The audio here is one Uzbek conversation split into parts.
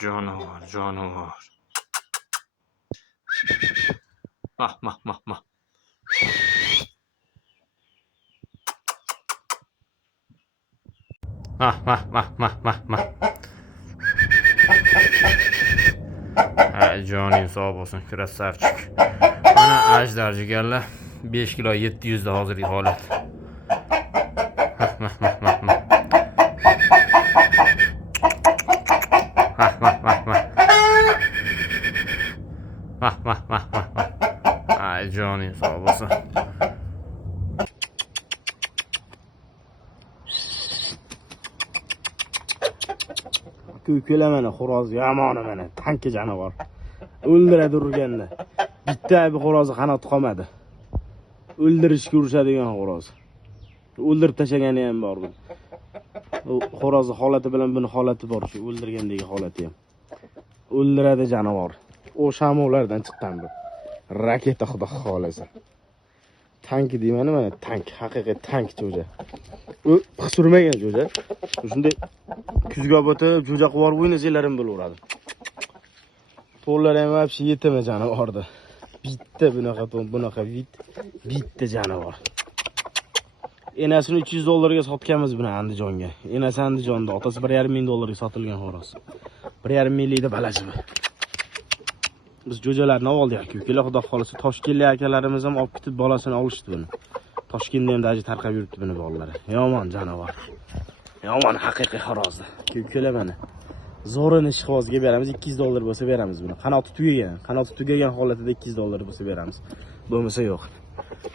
Canavar, canavar. Mah mah mah mah. Mah mah mah mah mah mah. Joning sağ olsun, krasavchik. Mana ajdar jigarlar 5 kilo 700 da hozirgi holat. Mah mah mah mah. Mah mah mah mah. Mah mah mah mah mah. Ay joning sağ olsun. Ko'kela mana xo'roz yomoni mana tanki janavar. O'ldiradi urganda. Bitta bir xo'rozi qanoti qolmadi. O'ldirishga urishadigan xo'roz. O'ldirib tashagani ham bor bu. Xo'rozi holati bilan buni holati bor, shu o'ldirgandagi holati ham. O'ldiradi janavar. O shamovlardan chiqqan bu. Raketa xudo xolasa. Tank deymani mana tank, haqiqiy tank jo'ja. U qisurmagan jo'ja. Shunday kuzga botib jo'ja quvor o'ynasalarim bo'laveradi. To'llar ham hepsi yetimi janavorda. Bitta bunaqa bitta janavar. Enasini 300 dollarga sotganmiz buni Andijonga. Enasi Andijonda, otasi 1,5 ming dollarga sotilgan xo'roz. 1,5 minglikda balaji bu. Biz jo'jalarni oldik aka. Ukalar xudo xolasa Toshkentlik akalarimiz ham olib ketib bolasini olishdi buni. Toshkentda ham daji tarqab yuribdi buni bolalari. Yomon janavar. Yomon haqiqiy xo'rozni. Ukalar mana. Zo'rini ishqibozga beramiz, 200 dollar bo'lsa beramiz buni. Qanoti tugagan. Qanoti tugagan holatida 200 dollar bo'lsa beramiz. Bo'lmasa yo'q.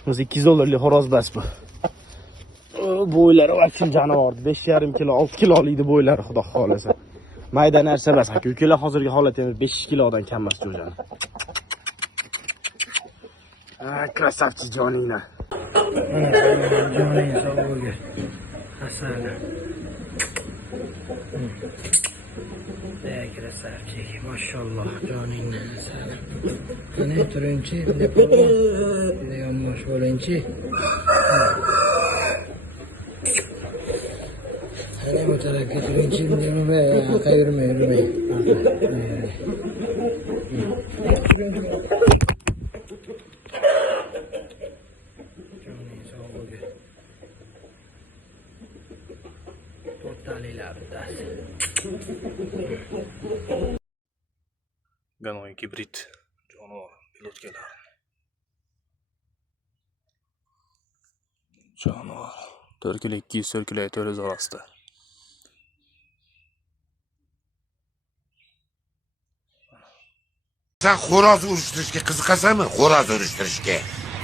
Biz 200 dollarlik xo'roz bas bu. Bo'ylari vakil janavordi. 5,5 kilo, 6 kilolikdi bo'ylari xudo xolasa. Mayda narsa bas aka. Ukalar hozirgi holatimiz 5 kilodan kam emas jo'jani. Krasavchi joninglar. Joning sog'ligiga. Asali. Krasavchik, mashalloh joninglar asali. Qani turingchi, bunday yonbosh bo'linchi. Ana bu tarafga turingchi, bunday qayerma yurmay. Ganoy gibrid canavar pilotkalar. Canavar 4 kilo 200 kilo aytıyoruz orasida. Sen xo'roz urishtirishga qiziqasanmi? Xo'roz urishtirishga.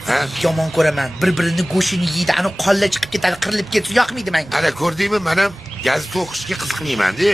Ha? Yomon ko'raman. Bir-birini go'shini yeydi, ani qonlar chiqib ketadi, qirilib ketsa yoqmaydi menga. Ana ko'rdingmi, men ham gaz to'qishga qiziqmayman-da.